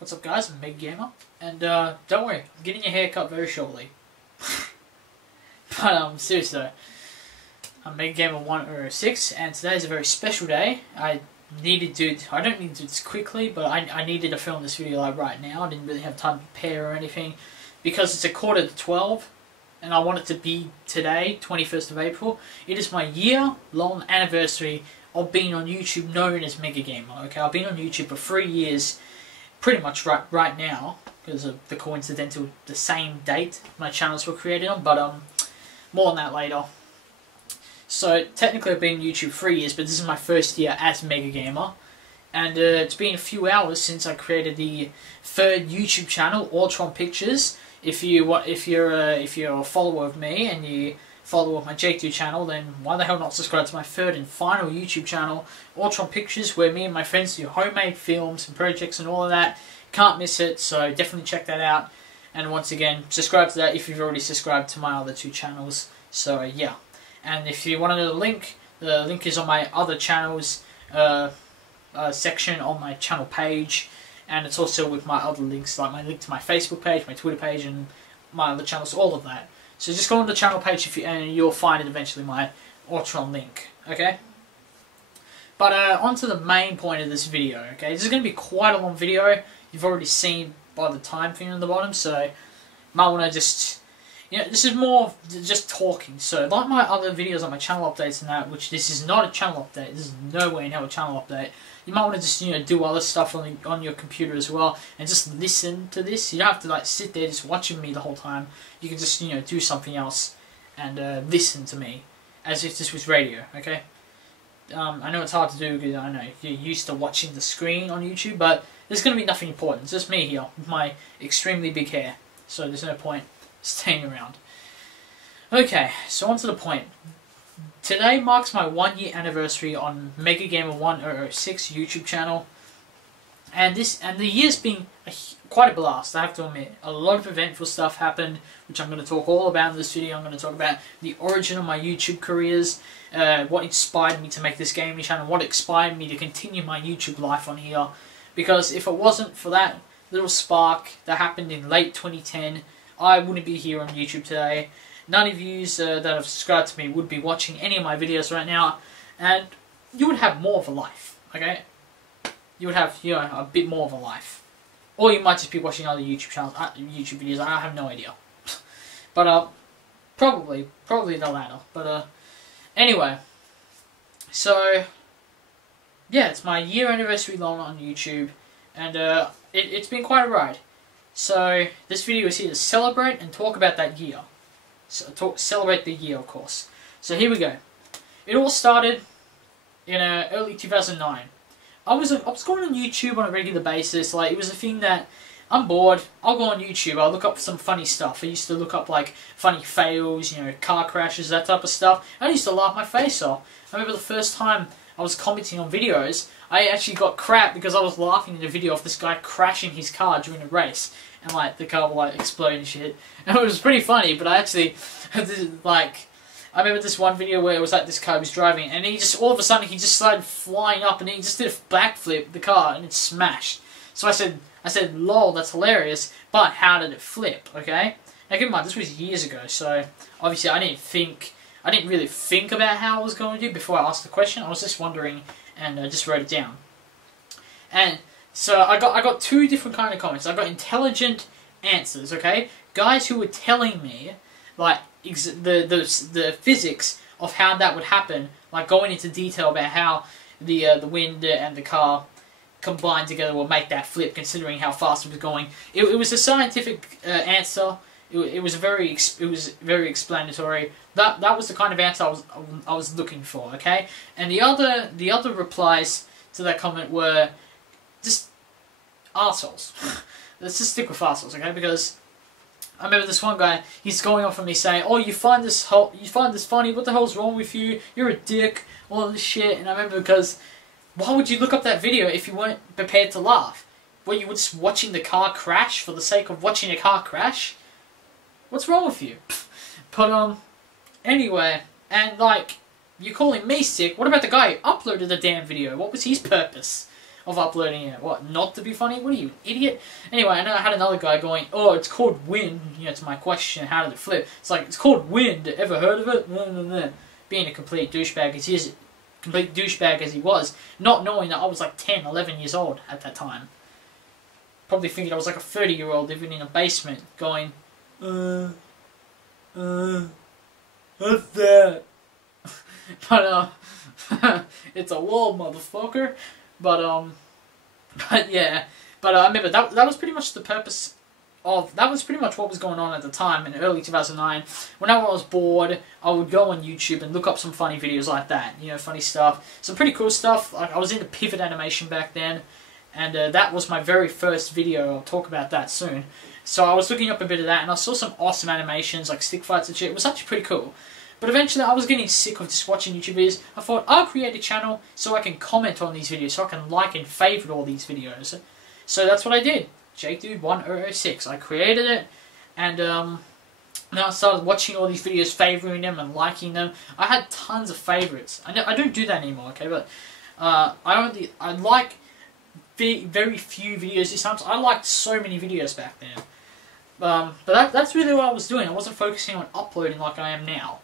What's up guys, I'm Mega Gamer, and don't worry, I'm getting a haircut very shortly. But seriously though, I'm Mega Gamer 106, and today is a very special day. I don't need to do this quickly, but I needed to film this video like right now. I didn't really have time to prepare or anything, because it's a 11:45, and I want it to be today, 21st of April. It is my year-long anniversary of being on YouTube, known as Mega Gamer. Okay, I've been on YouTube for 3 years. Pretty much right now, because of the same date my channels were created on, but more on that later. So technically I've been on YouTube 3 years, but this is my first year as Mega Gamer, and it's been a few hours since I created the third YouTube channel, Ultron Pictures. If you're a follower of me and you follow my J2 channel, then why the hell not subscribe to my third and final YouTube channel, Ultron Pictures, where me and my friends do homemade films and projects and all of that. Can't miss it, so definitely check that out. And once again, subscribe to that if you've already subscribed to my other two channels. So yeah, and if you want to know the link is on my other channels section on my channel page, and it's also with my other links, like my link to my Facebook page, my Twitter page, and my other channels, all of that. So just go on the channel page and you'll find it eventually, my Ultron link, okay? But on to the main point of this video, okay? This is going to be quite a long video. You've already seen by the time thing on the bottom, so you might want to just, this is more just talking. So like my other videos on my channel updates and that, which this is not a channel update, this is no way in hell a channel update. You might want to just, do other stuff on your computer as well, and just listen to this. You don't have to like sit there just watching me the whole time. You can just, do something else and listen to me as if this was radio, okay? I know it's hard to do because I know you're used to watching the screen on YouTube, but there's going to be nothing important. It's just me here with my extremely big hair, so there's no point staying around. Okay, so on to the point. Today marks my 1 year anniversary on Mega Gamer 106 YouTube channel, and the year's been quite a blast, I have to admit. A lot of eventful stuff happened, which I'm going to talk all about in this video. I'm going to talk about the origin of my YouTube careers, what inspired me to make this gaming channel, what inspired me to continue my YouTube life on here, because if it wasn't for that little spark that happened in late 2010, I wouldn't be here on YouTube today. None of you that have subscribed to me would be watching any of my videos right now, and you would have more of a life, okay? You would have, a bit more of a life. Or you might just be watching other YouTube channels, YouTube videos, I have no idea. But, probably the latter. But, anyway. So, yeah, it's my year anniversary long on YouTube, and, it's been quite a ride. So, this video is here to celebrate and talk about that year. So, celebrate the year, of course. So here we go. It all started in early 2009. I was going on YouTube on a regular basis. Like, it was a thing that I'm bored. I'll go on YouTube. I'll look up some funny stuff. I used to look up like funny fails, car crashes, that type of stuff. I used to laugh my face off. I remember the first time I was commenting on videos, I actually got crap because I was laughing in a video of this guy crashing his car during a race. And like the car will like explode and shit. And it was pretty funny, but I actually I remember this one video where it was like this car was driving, and he just all of a sudden he just started flying up, and he just did a backflip the car, and it smashed. So I said, lol, that's hilarious, but how did it flip? Okay. Now keep in mind, this was years ago, so obviously I didn't really think about how I was going to do before I asked the question. I was just wondering, and I just wrote it down. And so I got two different kind of comments. I got intelligent answers, okay? Guys who were telling me, like, the physics of how that would happen, like going into detail about how the wind and the car combined together will make that flip, considering how fast it was going. It was a scientific answer. It was very explanatory. That was the kind of answer I was looking for, okay? And the other replies to that comment were just arseholes. Let's just stick with arseholes, okay? Because I remember this one guy, he's going off on me saying, "Oh, you find this funny? What the hell's wrong with you? You're a dick." All this shit. And I remember, because why would you look up that video if you weren't prepared to laugh? Were you just watching the car crash for the sake of watching a car crash? What's wrong with you? But anyway, and like, you're calling me sick. What about the guy who uploaded the damn video? What was his purpose? of uploading it. What, not to be funny? What are you, an idiot? Anyway, and then I had another guy going, oh, it's called wind. You know, to my question, how did it flip? It's like, it's called wind. Ever heard of it? No. Being a complete douchebag as he was, not knowing that I was like 10, 11 years old at that time. Probably thinking I was like a 30-year-old living in a basement, going, what's that? But, it's a wall, motherfucker. But yeah. But I remember that was pretty much the purpose of, that was pretty much what was going on at the time in early 2009. Whenever I was bored, I would go on YouTube and look up some funny videos like that. You know, funny stuff. Some pretty cool stuff. Like, I was into pivot animation back then. And that was my very first video. I'll talk about that soon. So I was looking up a bit of that, and I saw some awesome animations, like stick fights and shit. It was actually pretty cool. But eventually I was getting sick of just watching YouTube videos. I thought, I'll create a channel so I can comment on these videos, so I can like and favorite all these videos. So that's what I did. JakeDude1006. I created it, and then I started watching all these videos, favouring them and liking them. I had tons of favourites. I don't do that anymore, okay, but I like very few videos this time. I liked so many videos back then. But that's really what I was doing. I wasn't focusing on uploading like I am now.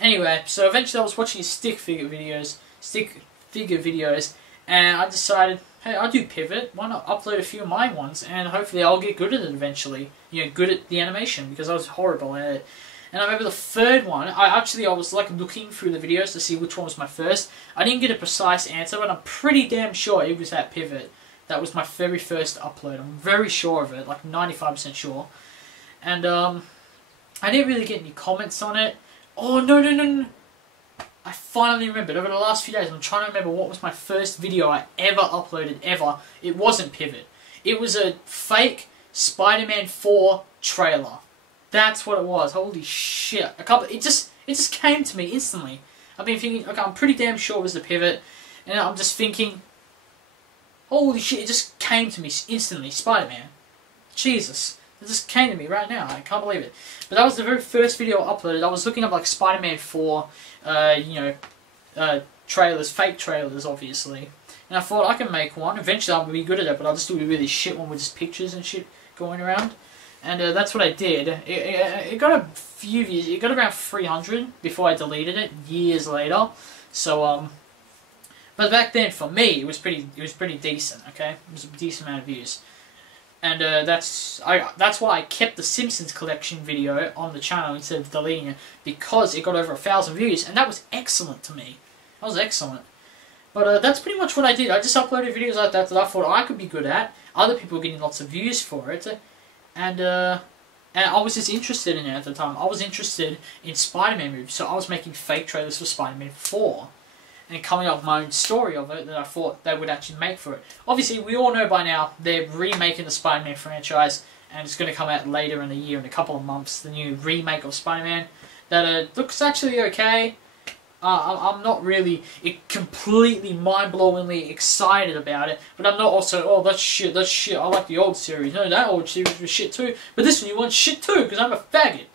Anyway, so eventually I was watching his stick figure videos, and I decided, hey, I'll do pivot. Why not upload a few of my ones, and hopefully I'll get good at it eventually. You know, good at the animation, because I was horrible at it. And I remember the third one, I was like looking through the videos to see which one was my first. I didn't get a precise answer, but I'm pretty damn sure it was that pivot. That was my very first upload. I'm very sure of it, like 95% sure. And I didn't really get any comments on it. Oh, no. I finally remembered. Over the last few days, I'm trying to remember what was my first video I ever uploaded, ever. It wasn't Pivot. It was a fake Spider-Man 4 trailer. That's what it was. Holy shit. It just came to me instantly. I've been thinking, okay, I'm pretty damn sure it was the Pivot. And I'm just thinking, holy shit, it just came to me instantly. Spider-Man. Jesus. It just came to me right now. I can't believe it. But that was the very first video I uploaded. I was looking up like Spider-Man 4, trailers, fake trailers, obviously. And I thought I can make one. Eventually I'll be good at it, but I'll just do a really shit one with just pictures and shit going around. And that's what I did. It got a few views. It got around 300 before I deleted it years later. So but back then for me it was pretty decent. Okay, it was a decent amount of views. And that's why I kept the Simpsons collection video on the channel instead of deleting it, because it got over 1,000 views, and that was excellent to me. That was excellent. But that's pretty much what I did. I just uploaded videos like that I thought I could be good at. Other people were getting lots of views for it, and I was just interested in it at the time. I was interested in Spider-Man movies, so I was making fake trailers for Spider-Man 4. And coming up with my own story of it that I thought they would actually make for it. Obviously, we all know by now they're remaking the Spider-Man franchise, and it's going to come out later in the year, in a couple of months, the new remake of Spider-Man. That looks actually okay. I'm not really completely mind-blowingly excited about it, but I'm not also, oh, that's shit, I like the old series. No, that old series was shit too, but this new one's shit too, because I'm a faggot.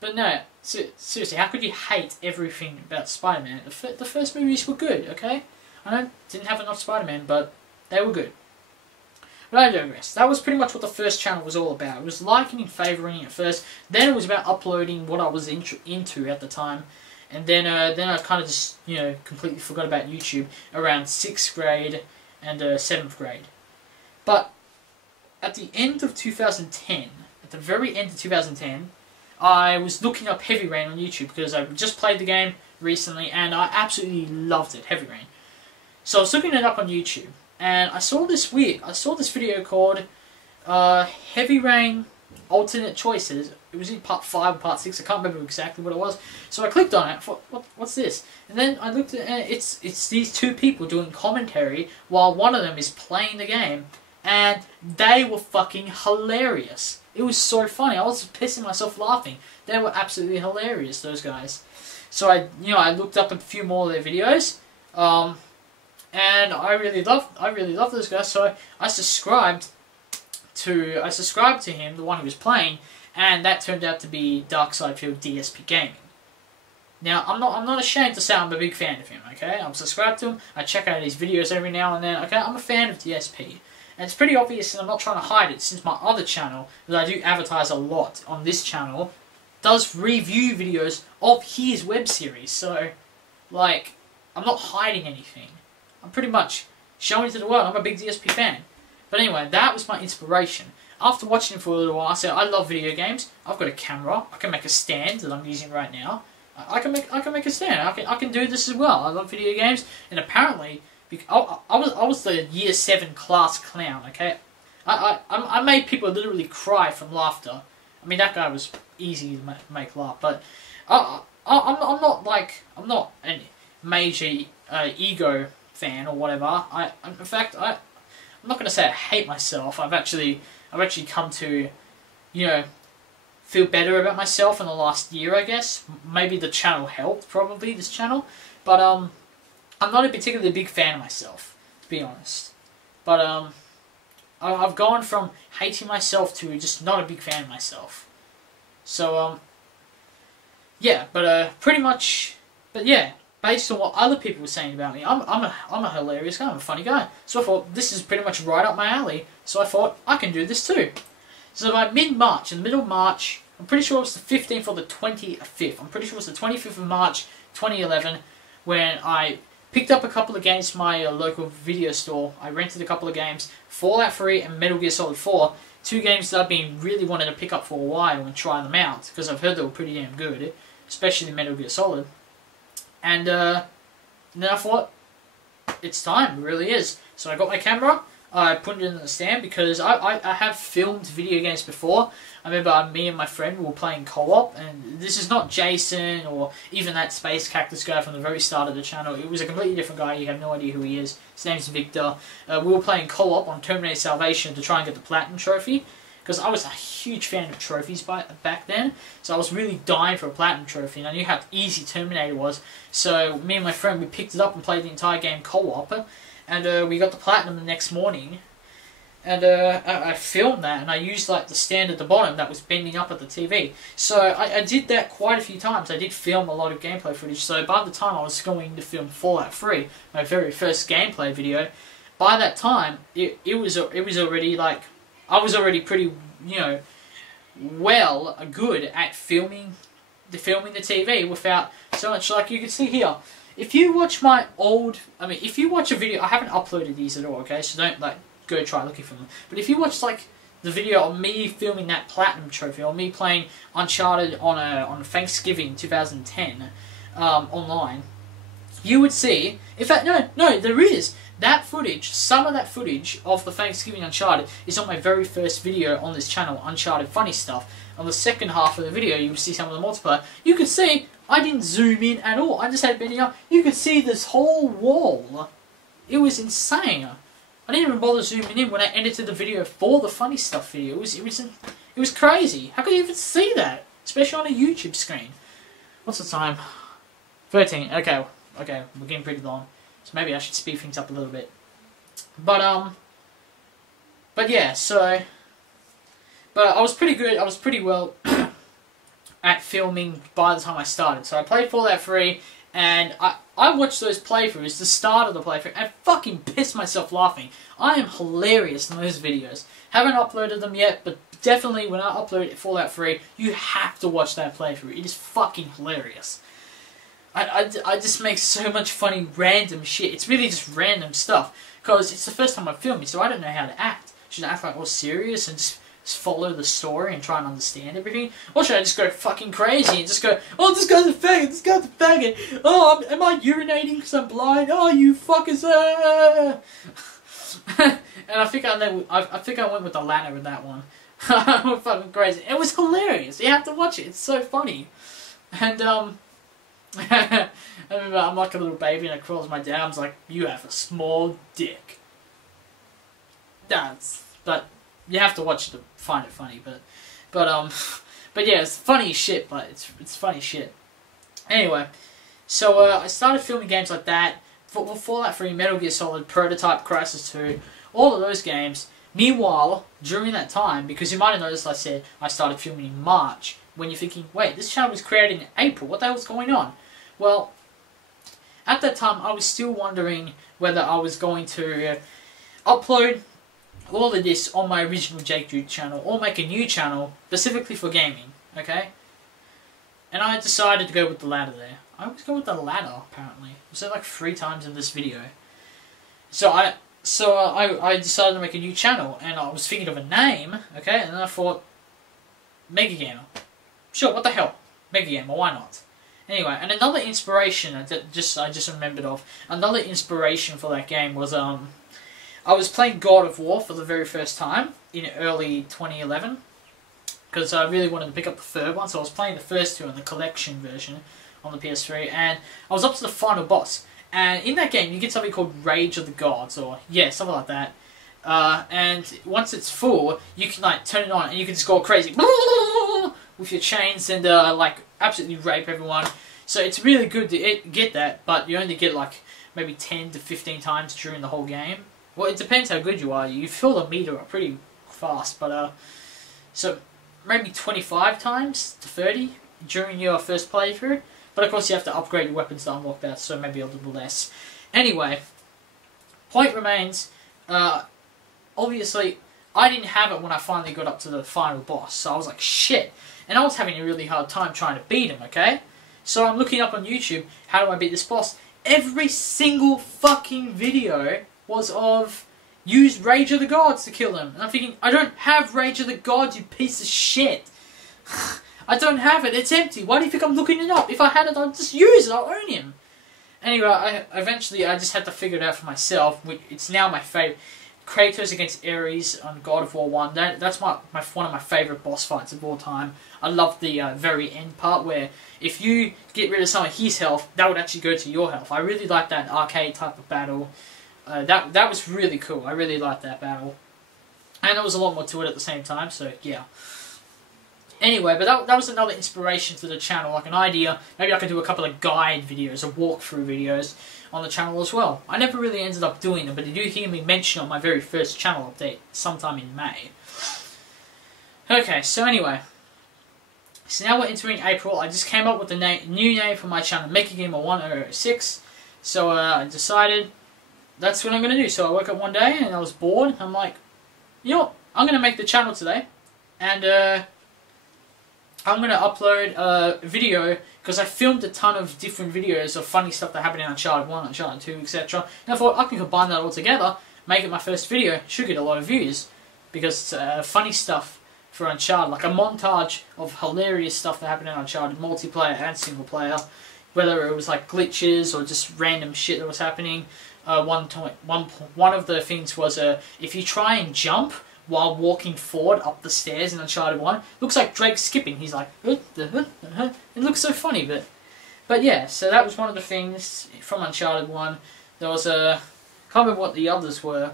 But no. Seriously, how could you hate everything about Spider-Man? The first movies were good, okay? I didn't have enough Spider-Man, but they were good. But I digress. That was pretty much what the first channel was all about. It was liking and favouring at first. Then it was about uploading what I was into at the time. And then I kind of just, completely forgot about YouTube around 6th grade and 7th grade. But at the end of 2010, at the very end of 2010, I was looking up Heavy Rain on YouTube because I just played the game recently and I absolutely loved it, Heavy Rain. So I was looking it up on YouTube and I saw this video called Heavy Rain Alternate Choices. It was in part 5 or part 6, I can't remember exactly what it was. So I clicked on it, I thought, what's this? And then I looked at it, it's these two people doing commentary while one of them is playing the game. And they were fucking hilarious. It was so funny. I was pissing myself laughing. They were absolutely hilarious, those guys. So I looked up a few more of their videos, and I really loved those guys. So I subscribed to him, the one who was playing, and that turned out to be Dark Side Field DSP Gaming. Now, I'm not ashamed to say I'm a big fan of him, okay? I'm subscribed to him, I check out his videos every now and then, okay? I'm a fan of DSP. And it's pretty obvious, and I'm not trying to hide it, since my other channel, that I do advertise a lot on this channel, does review videos of his web series. So, like, I'm not hiding anything. I'm pretty much showing to the world I'm a big DSP fan. But anyway, that was my inspiration. After watching him for a little while, I said, I love video games. I've got a camera. I can make a stand that I'm using right now. I can make a stand. I can do this as well. I love video games, and apparently, I was the year 7 class clown. Okay, I made people literally cry from laughter. I mean, that guy was easy to make laugh, but I'm not a major ego fan or whatever. In fact, I'm not gonna say I hate myself. I've actually come to, you know, feel better about myself in the last year, I guess. Maybe the channel helped, probably, this channel. But, I'm not a particularly big fan of myself, to be honest. But, I've gone from hating myself to just not a big fan of myself. So, yeah, but, pretty much, but yeah, based on what other people were saying about me, I'm a hilarious guy, I'm a funny guy. So I thought, this is pretty much right up my alley. So I thought, I can do this too. So by mid-March, in the middle of March, I'm pretty sure it was the 15th or the 25th. I'm pretty sure it was the 25th of March, 2011, when I picked up a couple of games from my local video store. I rented a couple of games, Fallout 3 and Metal Gear Solid 4. 2 games that I've been really wanting to pick up for a while and try them out, because I've heard they were pretty damn good, especially Metal Gear Solid. And then I thought, it's time, it really is. So I got my camera. I put it in the stand because I have filmed video games before. I remember me and my friend were playing co-op, and this is not Jason or even that Space Cactus guy from the very start of the channel. It was a completely different guy. You have no idea who he is. His name's Victor. We were playing co-op on Terminator Salvation to try and get the Platinum Trophy, because I was a huge fan of trophies back then, so I was really dying for a Platinum Trophy, and I knew how easy Terminator was. So me and my friend, we picked it up and played the entire game co-op. And we got the Platinum the next morning, and I filmed that, and I used like the stand at the bottom that was bending up at the TV. So I did that quite a few times. I did film a lot of gameplay footage, so by the time I was going to film Fallout 3, my very first gameplay video, by that time, it was already like, I was already pretty, you know, good at filming the TV without so much, like you can see here. If you watch my old, if you watch a video, I haven't uploaded these at all, okay, so don't, like, go try looking for them. But if you watch, like, the video of me filming that Platinum Trophy, or me playing Uncharted on Thanksgiving 2010, online, you would see, in fact, no, there is, that footage, some of that footage of the Thanksgiving Uncharted is on my very first video on this channel, Uncharted Funny Stuff. On the second half of the video, you would see some of the multiplayer. You could see, I didn't zoom in at all. I just had it bending up. You could see this whole wall. It was insane. I didn't even bother zooming in when I edited the video for the Funny Stuff video. It was crazy. How could you even see that? Especially on a YouTube screen. What's the time? 13. Okay, we're getting pretty long. So maybe I should speed things up a little bit. But yeah, so... But I was pretty good. I was pretty well at filming by the time I started. So I played Fallout 3, and I watched those playthroughs, the start of the playthrough, and fucking pissed myself laughing. I am hilarious in those videos. Haven't uploaded them yet, but definitely when I upload Fallout 3, you have to watch that playthrough. It is fucking hilarious. I just make so much funny random shit. It's really just random stuff, because it's the first time I've filmed it, so I don't know how to act. Should I act like all serious and just follow the story and try and understand everything? Or should I just go fucking crazy and just go, oh, this guy's a faggot, this guy's a faggot, oh, am I urinating because I'm blind, oh, you fuckers, And I think I went with the latter with that one. I went fucking crazy. It was hilarious. You have to watch it. It's so funny. And, I remember I'm like a little baby and I crawls my dad. I was like, you have a small dick. But you have to watch it to find it funny, but yeah, it's funny shit, but it's funny shit. Anyway, so I started filming games like that, Fallout 3, Metal Gear Solid, Prototype, Crysis 2, all of those games. Meanwhile, during that time, because you might have noticed I said I started filming in March, when you're thinking, wait, this channel was created in April, what the hell's going on? Well, at that time, I was still wondering whether I was going to upload all of this on my original Jake Dude channel, or make a new channel specifically for gaming, okay? And I decided to go with the latter there. I always go with the latter, apparently. I said like 3 times in this video. So I decided to make a new channel, and I was thinking of a name, okay? And then I thought, Mega Gamer. Sure, what the hell? Mega Gamer, why not? Anyway, and another inspiration I just remembered of. Another inspiration for that game was I was playing God of War for the very first time in early 2011 because I really wanted to pick up the third one. So I was playing the first 2 in the collection version on the PS3, and I was up to the final boss. And in that game, you get something called Rage of the Gods, or yeah, something like that. And once it's full, you can like turn it on, and you can just go crazy with your chains and like absolutely rape everyone. So it's really good to get that, but you only get like maybe 10 to 15 times during the whole game. Well, it depends how good you are. You fill the meter up pretty fast, but so maybe 25 times to 30 during your first playthrough. But of course you have to upgrade your weapons to unlock that, so maybe a little less. Anyway, point remains, obviously I didn't have it when I finally got up to the final boss, so I was like, shit. And I was having a really hard time trying to beat him, okay? So I'm looking up on YouTube, how do I beat this boss? Every single fucking video was of, use Rage of the Gods to kill him. And I'm thinking, I don't have Rage of the Gods, you piece of shit. I don't have it, it's empty. Why do you think I'm looking it up? If I had it, I'd just use it, I'll own him. Anyway, eventually I just had to figure it out for myself. It's now my favourite. Kratos against Ares on God of War 1. That's one of my favourite boss fights of all time. I love the very end part where if you get rid of some of his health, that would actually go to your health. I really like that arcade type of battle. That was really cool. I really liked that battle. And there was a lot more to it at the same time, so yeah. Anyway, but that was another inspiration to the channel, like an idea. Maybe I could do a couple of guide videos or walkthrough videos on the channel as well. I never really ended up doing them, but you do hear me mention on my very first channel update sometime in May. Okay, so anyway. So now we're entering April. I just came up with the new name for my channel, Mega Gamer 1006. So I decided that's what I'm going to do. So I woke up one day and I was bored. I'm like, you know what? I'm going to make the channel today. And I'm going to upload a video because I filmed a ton of different videos of funny stuff that happened in Uncharted 1, Uncharted 2, etc. And I thought I can combine that all together, make it my first video. It should get a lot of views because it's funny stuff for Uncharted, like a montage of hilarious stuff that happened in Uncharted, multiplayer and single player, whether it was like glitches or just random shit that was happening. One of the things was if you try and jump while walking forward up the stairs in Uncharted 1. Looks like Drake skipping. He's like, it looks so funny, but yeah, so that was one of the things from Uncharted 1. There was can't remember what the others were,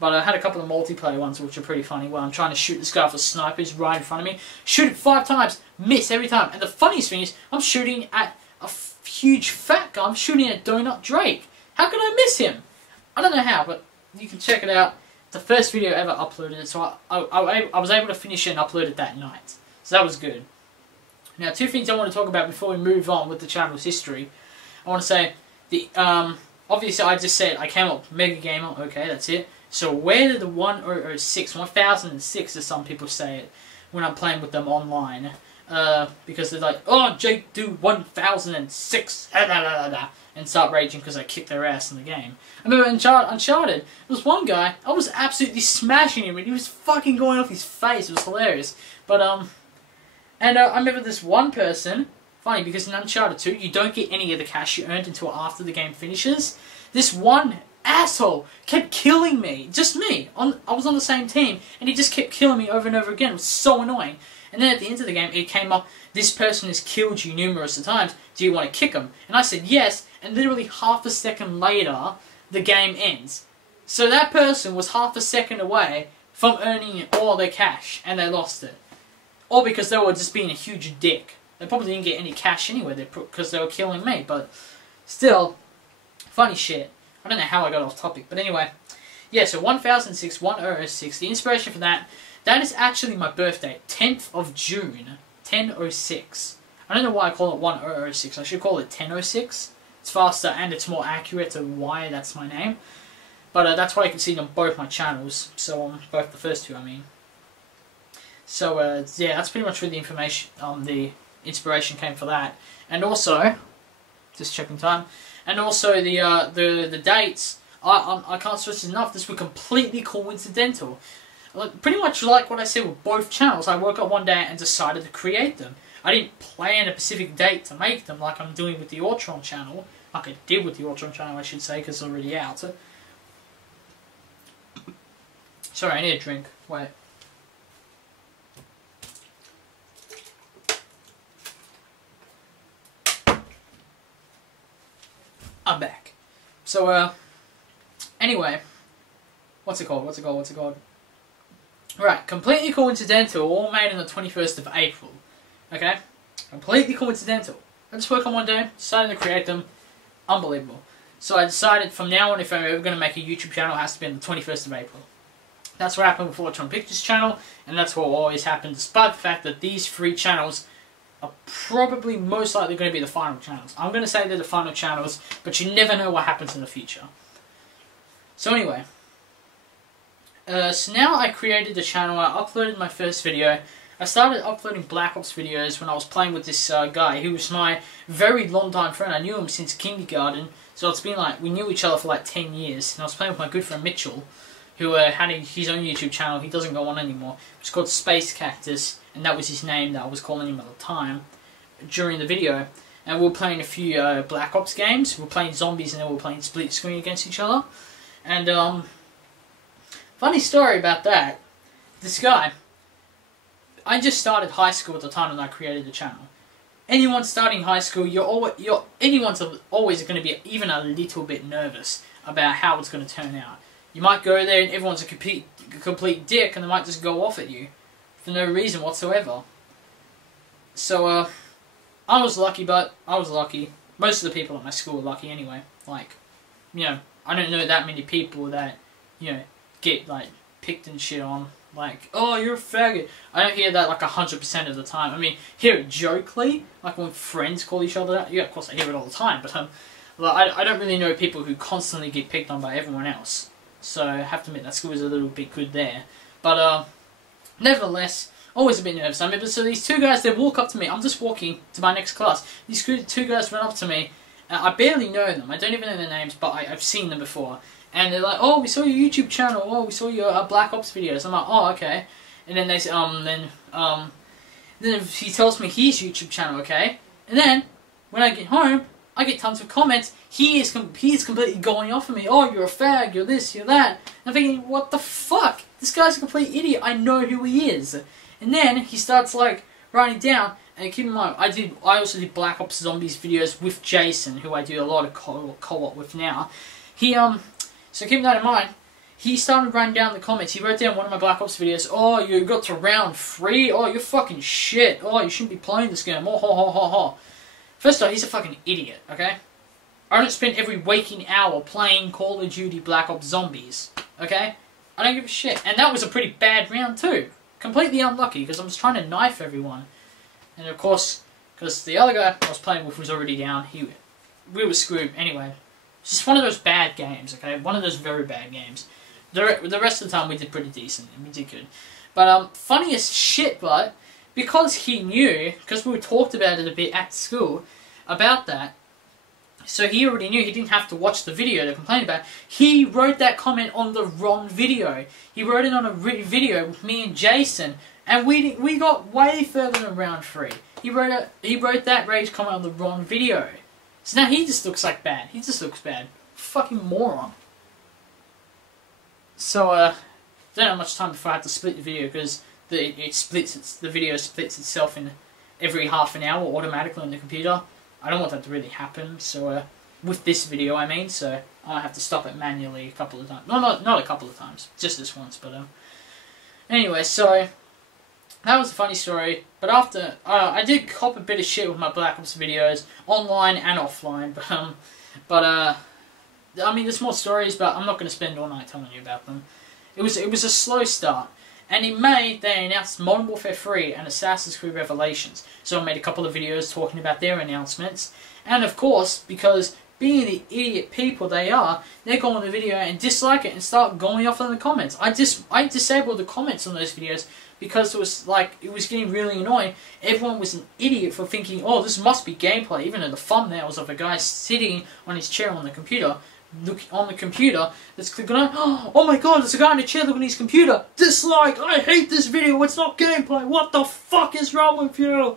but I had a couple of multiplayer ones which are pretty funny, where I'm trying to shoot this guy with a sniper, he's right in front of me, shoot it 5 times, miss every time, and the funniest thing is, I'm shooting at a huge fat guy, I'm shooting at Donut Drake. How could I miss him? I don't know how, but you can check it out. The first video ever uploaded, so I was able to finish it and upload it that night. So that was good. Now, 2 things I want to talk about before we move on with the channel's history. I want to say, obviously I just said I came up with Mega Gamer, okay, that's it. So where did the 1006 as some people say it, when I'm playing with them online? Because they're like, oh, Jake, do 1006, and start raging because I kicked their ass in the game. I remember Uncharted, there was one guy, I was absolutely smashing him, and he was fucking going off his face, it was hilarious. But, I remember this one person, funny, because in Uncharted 2, you don't get any of the cash you earned until after the game finishes. This one asshole kept killing me, just me. I was on the same team, and he just kept killing me over and over again. It was so annoying. And then at the end of the game, it came up, this person has killed you numerous times, do you want to kick him? And I said yes, and literally half a second later, the game ends. So that person was half a second away from earning all their cash, and they lost it. Or because they were just being a huge dick. They probably didn't get any cash anyway, because they were killing me, but still, funny shit. I don't know how I got off topic, but anyway. Yeah, so 1006, 1006, the inspiration for that is actually my birthday, 10th of June, 1006. I don't know why I call it 1006. I should call it 1006. It's faster and it's more accurate to why that's my name. But that's why you can see it on both my channels. So on both the first two, I mean. So yeah, that's pretty much where the information, the inspiration came for that. And also, just checking time. And also the dates. I can't stress this enough. This was completely coincidental. Pretty much like what I said with both channels. I woke up one day and decided to create them. I didn't plan a specific date to make them like I'm doing with the Ortron channel. Like I did with the Ortron channel, I should say, because it's already out. Sorry, I need a drink. Wait. I'm back. So, anyway. What's it called? Right, completely coincidental, all made on the 21st of April. Okay? Completely coincidental. I just woke up one day, decided to create them. Unbelievable. So I decided from now on, if I'm ever going to make a YouTube channel, it has to be on the 21st of April. That's what happened with Ortron Pictures channel, and that's what will always happen, despite the fact that these 3 channels are probably most likely going to be the final channels. I'm going to say they're the final channels, but you never know what happens in the future. So anyway, so now I created the channel, I uploaded my first video. I started uploading Black Ops videos when I was playing with this guy. He was my very long time friend. I knew him since kindergarten, so it's been like, we knew each other for like 10 years. And I was playing with my good friend Mitchell, who had his own YouTube channel. He doesn't go on anymore. It's called Space Cactus, and that was his name that I was calling him at the time during the video. And we were playing a few Black Ops games. We were playing zombies and then we were playing split screen against each other. And funny story about that. This guy, I just started high school at the time when I created the channel. Anyone starting high school, anyone's always going to be even a little bit nervous about how it's going to turn out. You might go there and everyone's a complete dick and they might just go off at you for no reason whatsoever. So, I was lucky, but I was lucky. Most of the people at my school were lucky anyway. Like, you know, I don't know that many people that, you know, get, like, picked and shit on. Like, oh, you're a faggot. I don't hear that like 100% of the time. I mean, hear it jokingly, like when friends call each other that. Yeah, of course I hear it all the time, but I don't really know people who constantly get picked on by everyone else. So I have to admit that school is a little bit good there. But nevertheless, always a bit nervous. I remember, so these 2 guys, they walk up to me. I'm just walking to my next class. These 2 guys run up to me. I barely know them. I don't even know their names, but I've seen them before. And they're like, oh, we saw your YouTube channel. Oh, we saw your Black Ops videos. I'm like, oh, okay. And then they say, then he tells me his YouTube channel, okay. And then when I get home, I get tons of comments. He is completely going off of me. Oh, you're a fag. You're this. You're that. And I'm thinking, what the fuck? This guy's a complete idiot. I know who he is. And then he starts like writing down. And keep in mind, I also did Black Ops Zombies videos with Jason, who I do a lot of co-op with now. So keep that in mind. He started writing down the comments. He wrote down one of my Black Ops videos. Oh, you got to round 3. Oh, you're fucking shit. Oh, you shouldn't be playing this game. Oh, ho, ho, ho, ho. First off, he's a fucking idiot, okay? I don't spend every waking hour playing Call of Duty Black Ops Zombies, okay? I don't give a shit. And that was a pretty bad round too. Completely unlucky, because I was trying to knife everyone. And of course, because the other guy I was playing with was already down, we were screwed anyway. It's just one of those bad games, okay? One of those very bad games. The rest of the time we did pretty decent, and we did good. But, funniest shit, but, because he knew, because we talked about it a bit at school, about that, so he already knew he didn't have to watch the video to complain about it. He wrote that comment on the wrong video. He wrote it on a video with me and Jason, and we got way further than round 3. He wrote that rage comment on the wrong video. So now he just looks like bad. He just looks bad. Fucking moron. So, don't have much time before I have to split the video, because the video splits itself in every half an hour automatically on the computer. I don't want that to really happen, so, with this video I mean, so I have to stop it manually a couple of times. No, not a couple of times, just this once, but, anyway, so, that was a funny story, but after, I did cop a bit of shit with my Black Ops videos, online and offline, but I mean, there's more stories, but I'm not going to spend all night telling you about them. It was a slow start, And in May, they announced Modern Warfare 3 and Assassin's Creed Revelations. So I made a couple of videos talking about their announcements. And of course, because being the idiot people they are, they go on the video and dislike it and start going off in the comments. I disabled the comments on those videos because it was getting really annoying. Everyone was an idiot for thinking, oh, this must be gameplay, even though the thumbnails of a guy sitting on his chair on the computer, that's clicking on, oh my god, there's a guy in a chair looking at his computer. Dislike, I hate this video, it's not gameplay, what the fuck is wrong with you?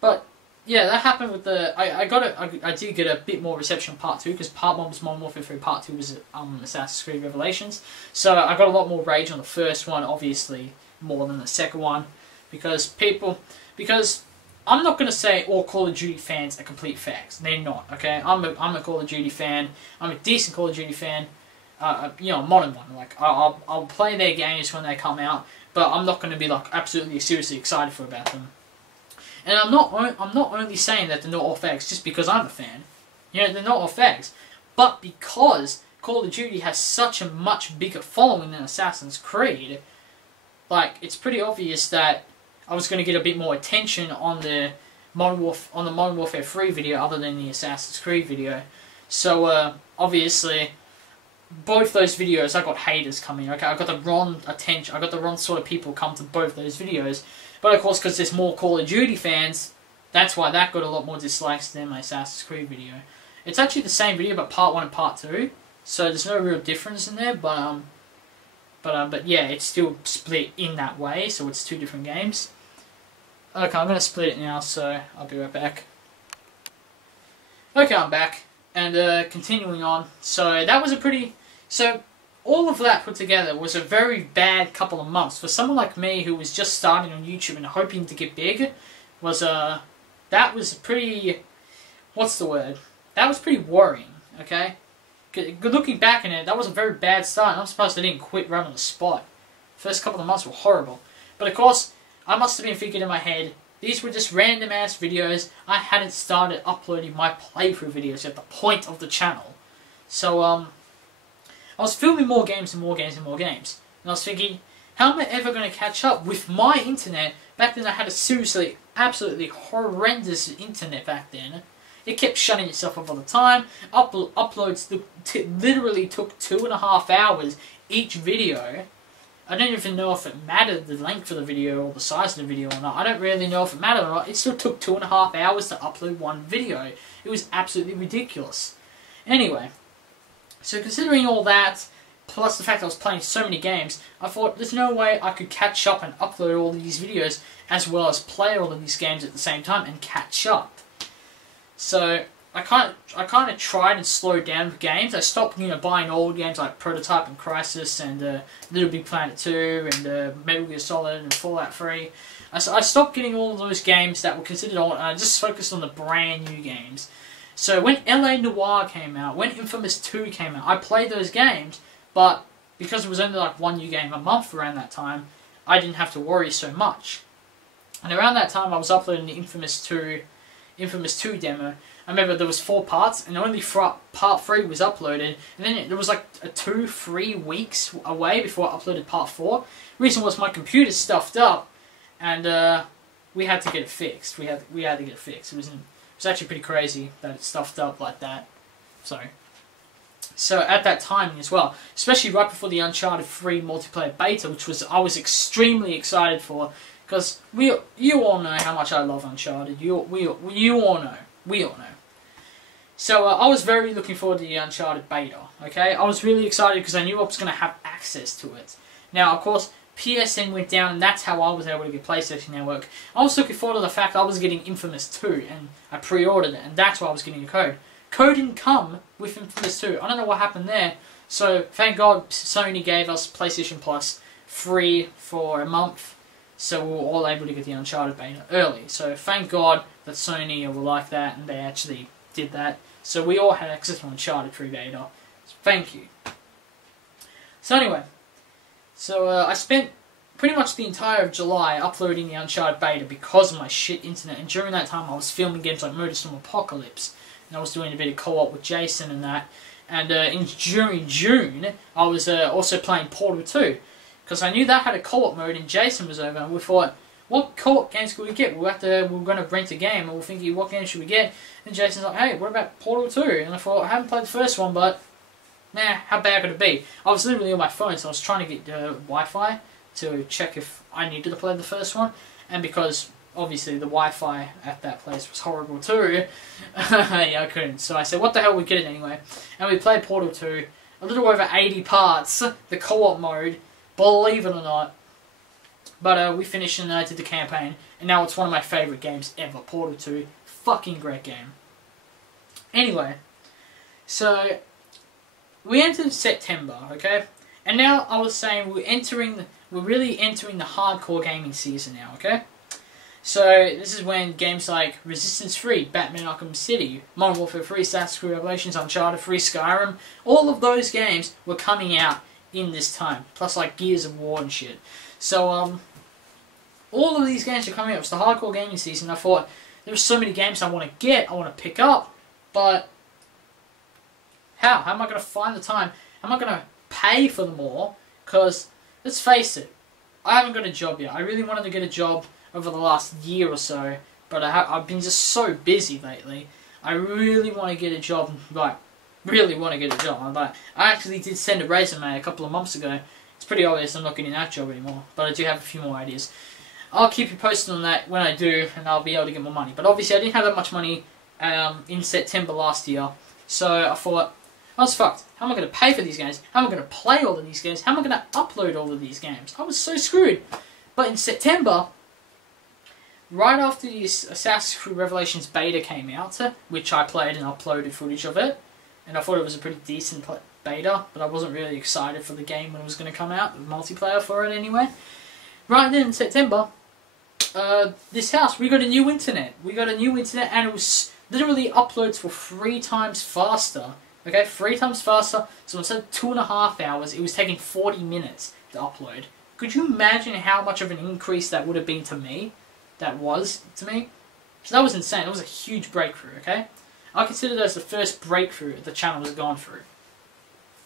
But yeah, that happened with the, I did get a bit more reception on Part 2, because Part 1 was Modern Warfare 3, Part 2 was Assassin's Creed Revelations. So I got a lot more rage on the first one, obviously, more than the second one, because I'm not going to say all Call of Duty fans are complete fags. They're not, okay? I'm a Call of Duty fan. I'm a decent Call of Duty fan. You know, a modern one. Like, I'll play their games when they come out, but I'm not going to be, like, absolutely seriously excited about them. And I'm not only saying that they're not all fags just because I'm a fan. You know, they're not all fags. But because Call of Duty has such a much bigger following than Assassin's Creed, like, it's pretty obvious that I was going to get a bit more attention on the Modern Warfare 3 video other than the Assassin's Creed video. So, obviously, both those videos I got haters coming, okay? I got the wrong attention, I got the wrong sort of people come to both those videos. But of course, because there's more Call of Duty fans, that's why that got a lot more dislikes than my Assassin's Creed video. It's actually the same video, but Part 1 and Part 2, so there's no real difference in there, but yeah, it's still split in that way, so it's two different games. Okay, I'm going to split it now, so I'll be right back. Okay, I'm back, and continuing on, so that was so all of that put together was a very bad couple of months. For someone like me who was just starting on YouTube and hoping to get big, that was pretty, what's the word? That was pretty worrying, okay? Looking back on it, that was a very bad start, and I'm surprised I didn't quit right on the spot. First couple of months were horrible. But of course, I must have been thinking in my head, these were just random ass videos. I hadn't started uploading my playthrough videos at the point of the channel. So, I was filming more games and more games and more games. And I was thinking, how am I ever going to catch up with my internet? Back then I had a seriously, absolutely horrendous internet back then. It kept shutting itself off all the time. Uploads literally took 2.5 hours each video. I don't even know if it mattered the length of the video or the size of the video or not. I don't really know if it mattered or not. It still took 2.5 hours to upload one video. It was absolutely ridiculous. Anyway, so considering all that, plus the fact I was playing so many games, I thought there's no way I could catch up and upload all of these videos as well as play all of these games at the same time and catch up. So I kind of tried and slowed down games. I stopped, buying old games like Prototype and Crysis and Little Big Planet 2 and Metal Gear Solid and Fallout 3. I stopped getting all of those games that were considered old, and I just focused on the brand new games. So when LA Noire came out, when Infamous 2 came out, I played those games, but because it was only like one new game a month around that time, I didn't have to worry so much. And around that time, I was uploading the Infamous 2 demo. I remember there was 4 parts, and only part 3 was uploaded, and then there was like 2-3 weeks away before I uploaded part 4. The reason was my computer stuffed up, and we had to get it fixed. We had to get it fixed. It was actually pretty crazy that it stuffed up like that. So at that time as well, especially right before the Uncharted 3 multiplayer beta, which I was extremely excited for, because you all know how much I love Uncharted. You all know. We all know. So I was very looking forward to the Uncharted beta. Okay, I was really excited because I knew I was going to have access to it. Now, of course, PSN went down, and that's how I was able to get PlayStation Network. I was looking forward to the fact I was getting Infamous 2, and I pre-ordered it, and that's why I was getting a code. Code didn't come with Infamous 2. I don't know what happened there. So, thank God Sony gave us PlayStation Plus free for a month, so we were all able to get the Uncharted beta early. So, thank God that Sony were like that, and they actually did that. So, we all had access to Uncharted 3 beta. So, thank you. So, anyway. So, I spent pretty much the entire of July uploading the Uncharted beta because of my shit internet. And during that time, I was filming games like Motorstorm Apocalypse. And I was doing a bit of co-op with Jason and that. And during June, I was also playing Portal 2. because I knew that had a co-op mode and Jason was over, and we thought, what co-op games could we get? We're going to rent a game, and we're thinking, what game should we get? And Jason's like, hey, what about Portal 2? And I thought, I haven't played the first one, but nah, how bad could it be? I was literally on my phone, so I was trying to get Wi-Fi to check if I needed to play the first one, and because obviously the Wi-Fi at that place was horrible too, yeah, I couldn't. So I said, what the hell, we get it anyway. And we played Portal 2, a little over 80 parts, the co-op mode, believe it or not. But we finished and did the campaign, and now it's one of my favourite games ever, Portal 2. Fucking great game. Anyway, so we entered September, okay? And now I was saying we're really entering the hardcore gaming season now, okay? So this is when games like Resistance 3, Batman Arkham City, Modern Warfare 3, Assassin's Creed Revelations, Uncharted 3, Skyrim, all of those games were coming out in this time, plus like Gears of War and shit. So all of these games are coming out. It's the hardcore gaming season. I thought there's so many games I want to get, I want to pick up, but how? How am I going to find the time? How am I going to pay for them all? Because let's face it, I haven't got a job yet. I really wanted to get a job over the last year or so, but I've been just so busy lately. I really want to get a job, like, really want to get a job. I actually did send a resume a couple of months ago. It's pretty obvious I'm not getting that job anymore, but I do have a few more ideas. I'll keep you posted on that when I do, and I'll be able to get more money. But obviously I didn't have that much money in September last year, so I thought, I was fucked. How am I going to pay for these games? How am I going to play all of these games? How am I going to upload all of these games? I was so screwed. But in September, right after the Assassin's Creed Revelations beta came out, which I played and uploaded footage of it, and I thought it was a pretty decent beta, but I wasn't really excited for the game when it was going to come out, the multiplayer for it anyway. Right then in September, this house, we got a new internet. We got a new internet, and it was literally uploads for 3 times faster. Okay, 3 times faster. So instead of 2.5 hours, it was taking 40 minutes to upload. Could you imagine how much of an increase that would have been to me? That was to me. So that was insane. It was a huge breakthrough. Okay, I consider that as the first breakthrough the channel has gone through.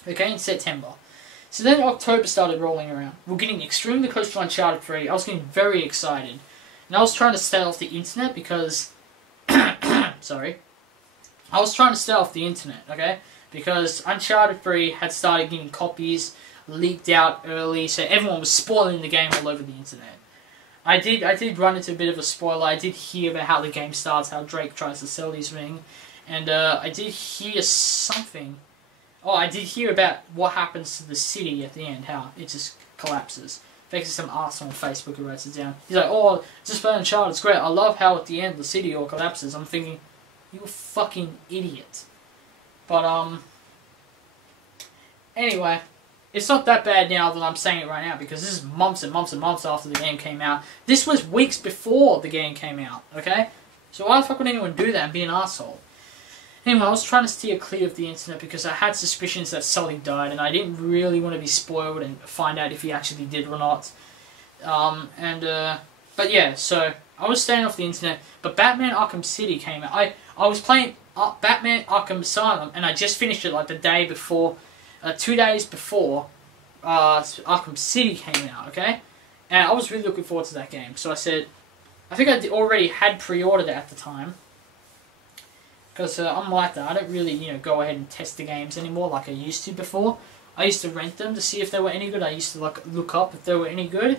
Okay, in September. So then October started rolling around. We're getting extremely close to Uncharted 3. I was getting very excited. And I was trying to stay off the internet because... sorry. I was trying to stay off the internet, okay? Because Uncharted 3 had started getting copies leaked out early, so everyone was spoiling the game all over the internet. I did run into a bit of a spoiler. I did hear about how the game starts, how Drake tries to sell his ring. And I did hear something... Oh, I did hear about what happens to the city at the end, how it just collapses. Thanks to some arsehole on Facebook who writes it down. He's like, oh, just playing Uncharted, it's great. I love how at the end the city all collapses. I'm thinking, you a fucking idiot. But, anyway, it's not that bad now that I'm saying it right now, because this is months and months and months after the game came out. This was weeks before the game came out, okay? So why the fuck would anyone do that and be an arsehole? Anyway, I was trying to steer clear of the internet because I had suspicions that Sully died, and I didn't really want to be spoiled and find out if he actually did or not. But yeah, so I was staying off the internet, but Batman Arkham City came out. I was playing Batman Arkham Asylum, and I just finished it like the day before, 2 days before Arkham City came out, okay? And I was really looking forward to that game, so I said, I think I already had pre-ordered it at the time. Because I'm like that. I don't really, go ahead and test the games anymore like I used to before. I used to rent them to see if they were any good. I used to look up if they were any good.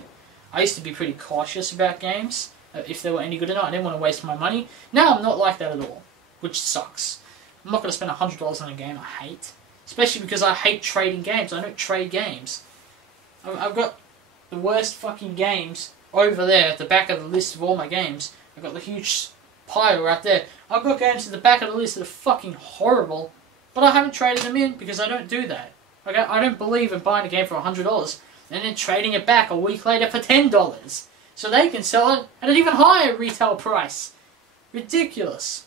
I used to be pretty cautious about games, if they were any good or not. I didn't want to waste my money. Now I'm not like that at all, which sucks. I'm not going to spend $100 on a game I hate. Especially because I hate trading games. I don't trade games. I've got the worst fucking games over there at the back of the list of all my games. I've got the huge pile right there. I've got games at the back of the list that are fucking horrible, but I haven't traded them in because I don't do that. Okay, I don't believe in buying a game for $100 and then trading it back a week later for $10 so they can sell it at an even higher retail price. Ridiculous.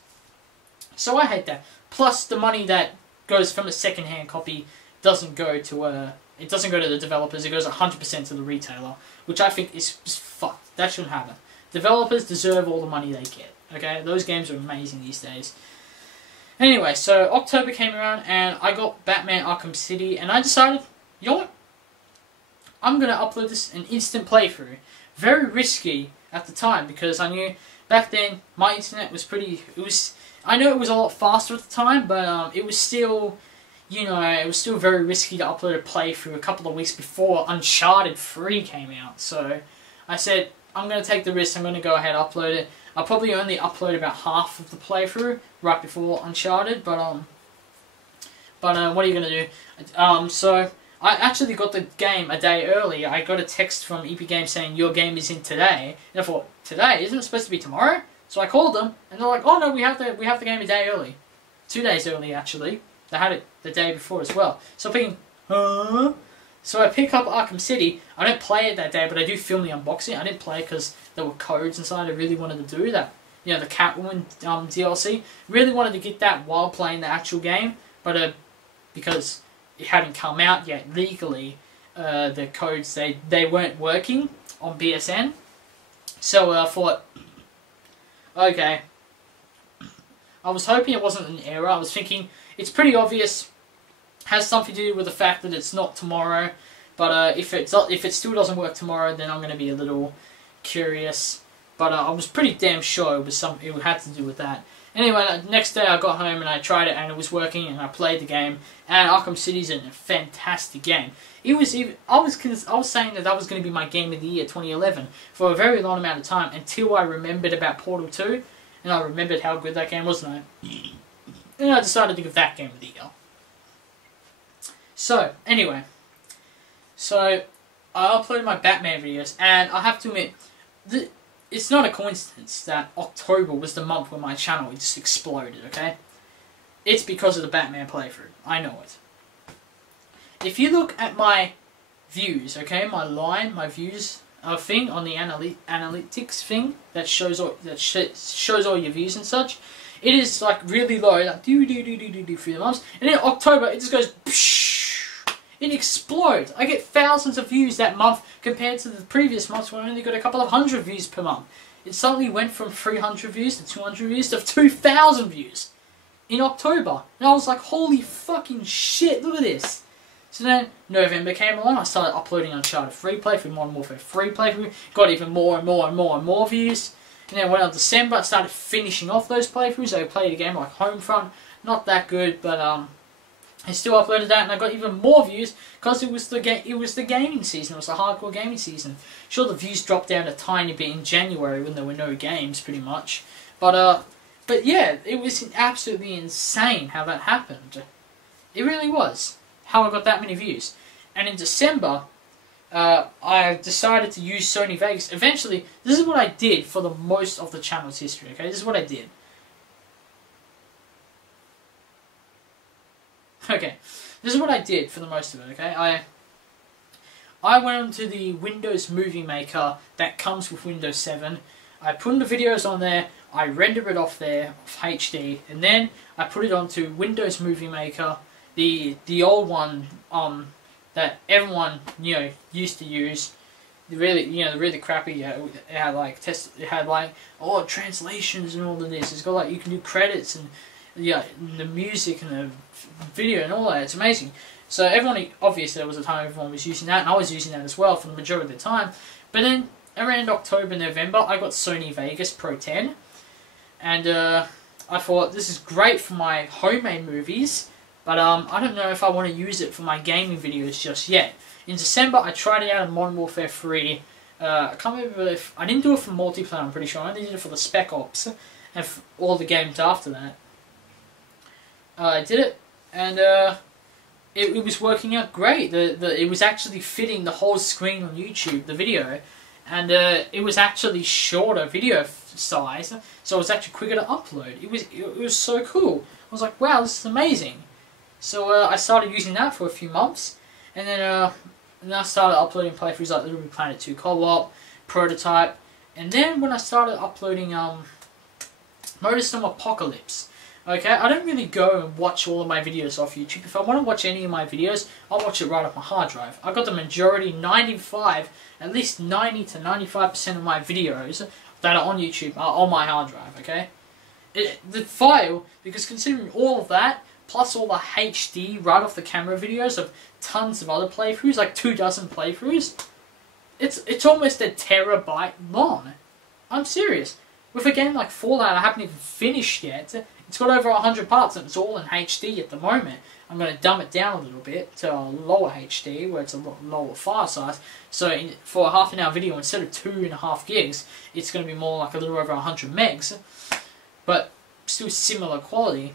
So I hate that. Plus the money that goes from a second-hand copy doesn't go to the developers. It goes 100% to the retailer, which I think is just fucked. That shouldn't happen. Developers deserve all the money they get. Okay, those games are amazing these days. Anyway, so October came around and I got Batman Arkham City, and I decided, you know what? I'm going to upload this an instant playthrough. Very risky at the time because I knew back then my internet was I know it was a lot faster at the time, but it was still, it was still very risky to upload a playthrough a couple of weeks before Uncharted 3 came out. So I said, I'm going to take the risk, I'm going to go ahead and upload it. I'll probably only upload about half of the playthrough right before Uncharted, but what are you going to do? So I actually got the game a day early. I got a text from Epic Games saying your game is in today, and I thought, today? Isn't it supposed to be tomorrow? So I called them, and they're like, oh no, we have the game a day early, 2 days early actually. They had it the day before as well. So I'm thinking, huh? So I pick up Arkham City. I don't play it that day, but I do film the unboxing. I didn't play it because there were codes inside. I really wanted to do that. The Catwoman DLC. Really wanted to get that while playing the actual game, but because it hadn't come out yet legally, the codes they weren't working on PSN. So I thought, okay. I was hoping it wasn't an error. I was thinking it's pretty obvious. Has something to do with the fact that it's not tomorrow. But if it still doesn't work tomorrow, then I'm going to be a little curious. But I was pretty damn sure it had to do with that. Anyway, the next day I got home and I tried it and it was working and I played the game. And Arkham City's a fantastic game. I was saying that was going to be my game of the year 2011 for a very long amount of time until I remembered about Portal 2 and I remembered how good that game was, and I decided to give that game of the year. So anyway, I uploaded my Batman videos and I have to admit, it's not a coincidence that October was the month when my channel just exploded, okay? It's because of the Batman playthrough. I know it. If you look at my views, okay, my views thing on the analytics thing that shows all your views and such, it is like really low, like for the months, and in October it just goes psh, it explodes. I get thousands of views that month compared to the previous months where I only got a couple of hundred views per month. It suddenly went from 300 views to 200 views to 2,000 views in October. And I was like, holy fucking shit, look at this. So then November came along, I started uploading Uncharted 3 playthrough, Modern Warfare 3 playthrough, got even more and more views. And then when on December I started finishing off those playthroughs. I played a game like Homefront, not that good, but I still uploaded that and I got even more views because it was the gaming season, it was the hardcore gaming season. Sure, the views dropped down a tiny bit in January when there were no games pretty much. But yeah, it was absolutely insane how that happened. It really was. How I got that many views. And in December, I decided to use Sony Vegas. Eventually, this is what I did for the most of the channel's history, okay? This is what I did. Okay, this is what I did for the most of it, okay? I went onto the Windows Movie Maker that comes with Windows 7. I put the videos on there, I render it off there, off HD, and then I put it onto Windows Movie Maker, the old one that everyone used to use, the really crappy. It had like translations and all of this. It's got like you can do credits and the music and the video and all that. It's amazing. So everyone, obviously there was a time everyone was using that, and I was using that as well for the majority of the time. But then around October, November, I got Sony Vegas Pro 10, and I thought this is great for my homemade movies. But I don't know if I want to use it for my gaming videos just yet. In December, I tried it out in Modern Warfare 3. I can't remember if I didn't do it for multiplayer. I'm pretty sure I only did it for the Spec Ops and for all the games after that. I did it, and it was working out great. It was actually fitting the whole screen on YouTube, the video, and it was actually shorter video size, so it was actually quicker to upload. It was so cool. I was like, wow, this is amazing. So I started using that for a few months, and then I started uploading playthroughs like Little Big Planet 2 Co-op, Prototype, and then when I started uploading MotorStorm Apocalypse. Okay, I don't really go and watch all of my videos off YouTube. If I want to watch any of my videos, I'll watch it right off my hard drive. I got the majority, at least 90 to 95% of my videos that are on YouTube are on my hard drive. Okay, the file, because considering all of that plus all the HD right off the camera videos of tons of other playthroughs, like 24 playthroughs, it's almost a terabyte long. I'm serious. With a game like Fallout I haven't even finished yet, it's got over 100 parts and it's all in HD at the moment. I'm going to dumb it down a little bit to a lower HD, where it's a lower file size. So for a half an hour video, instead of 2.5 gigs, it's going to be more like a little over 100 megs. But still similar quality.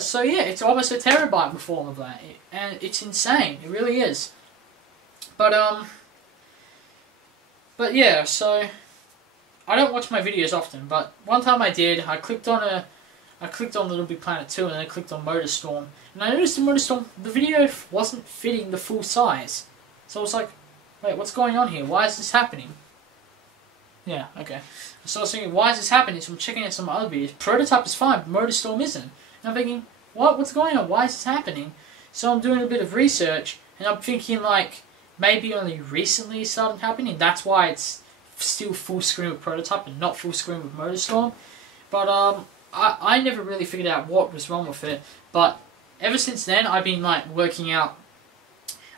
So yeah, it's almost a terabyte with all of that. And it's insane. It really is. But yeah, so I don't watch my videos often, but one time I did. I clicked on Little Big Planet 2 and then I clicked on MotorStorm. And I noticed in MotorStorm the video wasn't fitting the full size. So I was like, wait, what's going on here? Why is this happening? Yeah, okay. So I was thinking, why is this happening? So I'm checking out some other videos. Prototype is fine, but MotorStorm isn't. And I'm thinking, what's going on? Why is this happening? So I'm doing a bit of research and I'm thinking like, maybe only recently it started happening. That's why it's still full screen with Prototype and not full screen with MotorStorm. But I never really figured out what was wrong with it, but ever since then I've been like working out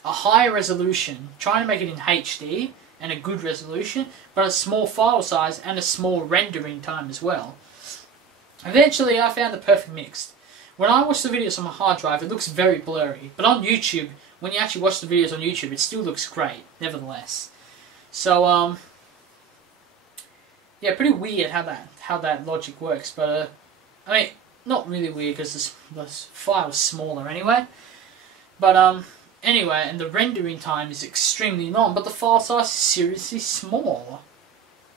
a higher resolution, trying to make it in HD and a good resolution, but a small file size and a small rendering time as well. Eventually I found the perfect mix. When I watch the videos on my hard drive it looks very blurry, but on YouTube, when you actually watch the videos on YouTube, it still looks great, nevertheless. So yeah, pretty weird how that logic works, but I mean, not really weird because this file's smaller anyway. But anyway, and the rendering time is extremely long, but the file size is seriously small.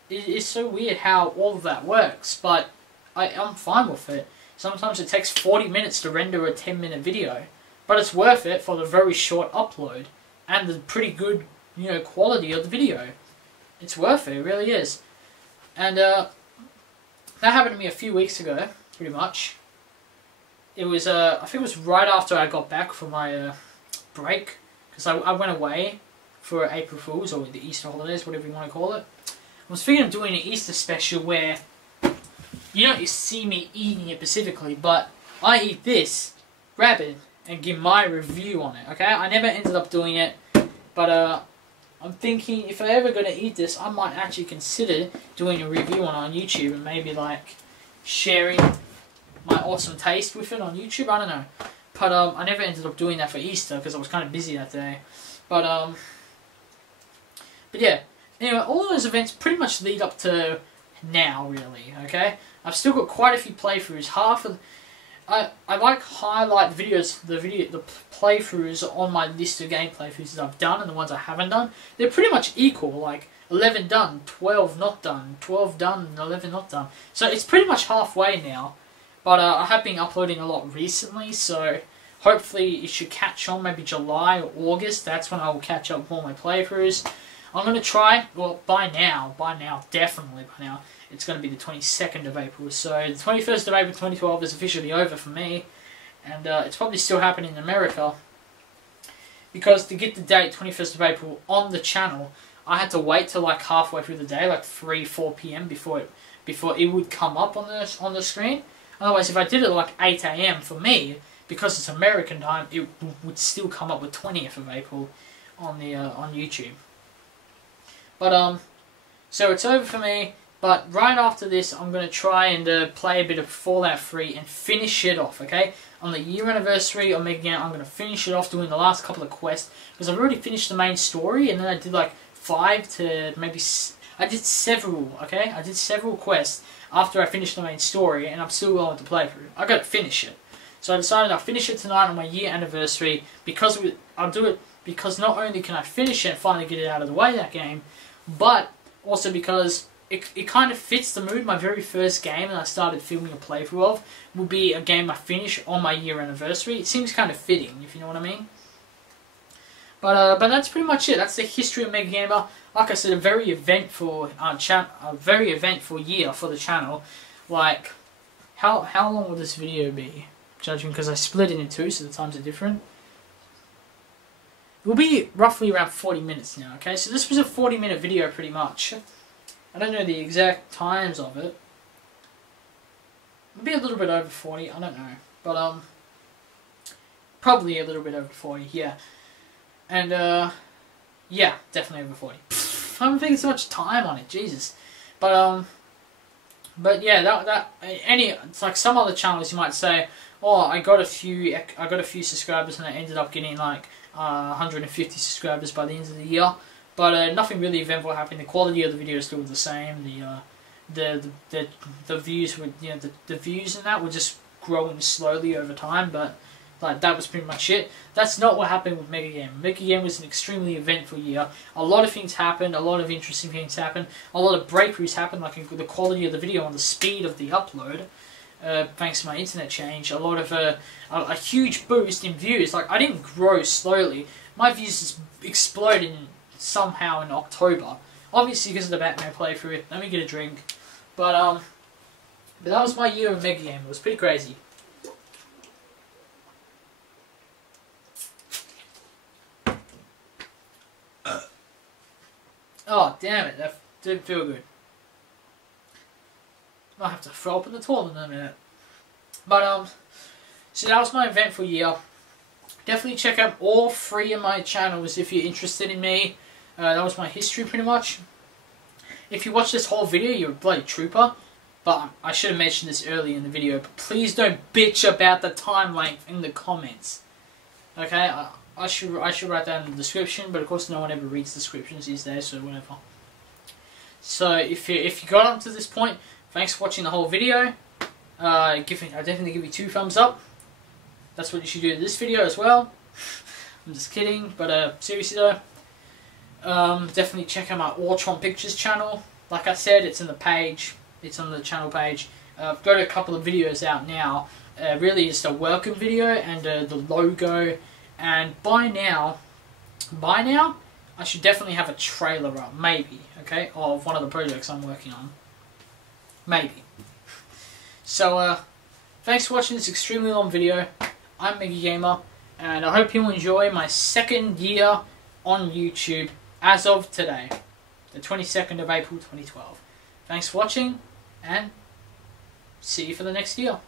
It's so weird how all of that works, but I'm fine with it. Sometimes it takes 40 minutes to render a 10-minute video, but it's worth it for the very short upload and the pretty good, quality of the video. It's worth it, it really is. And that happened to me a few weeks ago, pretty much. It was, I think it was right after I got back from my break, because I went away for April Fool's, or the Easter holidays, whatever you want to call it. I was thinking of doing an Easter special where you don't see me eating it specifically, but I eat this, grab it, and give my review on it, okay? I never ended up doing it, but I'm thinking if I ever going to eat this, I might actually consider doing a review on YouTube and maybe like sharing my awesome taste with it on YouTube. I don't know, but I never ended up doing that for Easter because I was kind of busy that day. But yeah. Anyway, all those events pretty much lead up to now, really. Okay, I've still got quite a few playthroughs. I like highlight videos, the playthroughs on my list of game playthroughs that I've done and the ones I haven't done. They're pretty much equal, like 11 done, 12 not done, 12 done, and 11 not done. So it's pretty much halfway now. But I have been uploading a lot recently, so hopefully it should catch on maybe July or August. That's when I will catch up with all my playthroughs. I'm going to try, well, by now, definitely by now, it's going to be the 22nd of April. So the 21st of April 2012 is officially over for me. And it's probably still happening in America. Because to get the date, 21st of April, on the channel, I had to wait till like halfway through the day, like 3-4 PM before it would come up on the screen. Otherwise, if I did it like 8 AM for me, because it's American time, it would still come up with 20th of April on YouTube. But so it's over for me. But right after this, I'm going to try and play a bit of Fallout 3 and finish it off, okay? On the year anniversary of Mega Game, I'm going to finish it off doing the last couple of quests. Because I've already finished the main story, and then I did like 5 to maybe... I did several, okay? I did several quests after I finished the main story, and I'm still going to play through. I got to finish it. So I decided I'll finish it tonight on my year anniversary, because I'll do it because not only can I finish it and finally get it out of the way, that game, but also because... It kind of fits the mood. My very first game that I started filming a playthrough of will be a game I finish on my year anniversary. It seems kind of fitting, if you know what I mean. But that's pretty much it. That's the history of Mega Gamer. Like I said, a very eventful year for the channel. Like, how long will this video be? Judging because I split it in two, so the times are different. It will be roughly around 40 minutes now. Okay, so this was a 40-minute video, pretty much. I don't know the exact times of it. Maybe a little bit over 40, I don't know. But Probably a little bit over 40, yeah. And, yeah, definitely over 40. I don't think so much time on it, Jesus. But yeah, it's like some other channels you might say, oh, I got a few subscribers and I ended up getting like 150 subscribers by the end of the year. But nothing really eventful happened. The quality of the video is still the same. The views were, the views and that were just growing slowly over time. But like that was pretty much it. That's not what happened with Mega Game. Mega Game was an extremely eventful year. A lot of things happened. A lot of interesting things happened. A lot of breakthroughs happened, like in the quality of the video and the speed of the upload. Thanks to my internet change, a lot of a huge boost in views. Like I didn't grow slowly. My views just exploded somehow in October. Obviously because of the Batman playthrough. Let me get a drink. But that was my year of Mega Game. It was pretty crazy. Oh damn it! That didn't feel good. Might have to throw up in the toilet in a minute. But so that was my eventful year. Definitely check out all 3 of my channels if you're interested in me. That was my history pretty much. If you watch this whole video, you're a bloody trooper. But I should have mentioned this earlier in the video. But please don't bitch about the time length in the comments. Okay, I should write that in the description. But of course, no one ever reads descriptions these days, so whatever. So if you got up to this point, thanks for watching the whole video. I definitely give you 2 thumbs up. That's what you should do to this video as well. I'm just kidding, but seriously though, definitely check out my Ortron Pictures channel. Like I said, it's in the page. It's on the channel page. I've got a couple of videos out now. Really, just a welcome video and the logo. And by now, I should definitely have a trailer up, maybe, okay, of one of the projects I'm working on. Maybe. So, thanks for watching this extremely long video. I'm Mega Gamer, and I hope you enjoy my 2nd year on YouTube as of today, the 22nd of April 2012. Thanks for watching, and see you for the next year.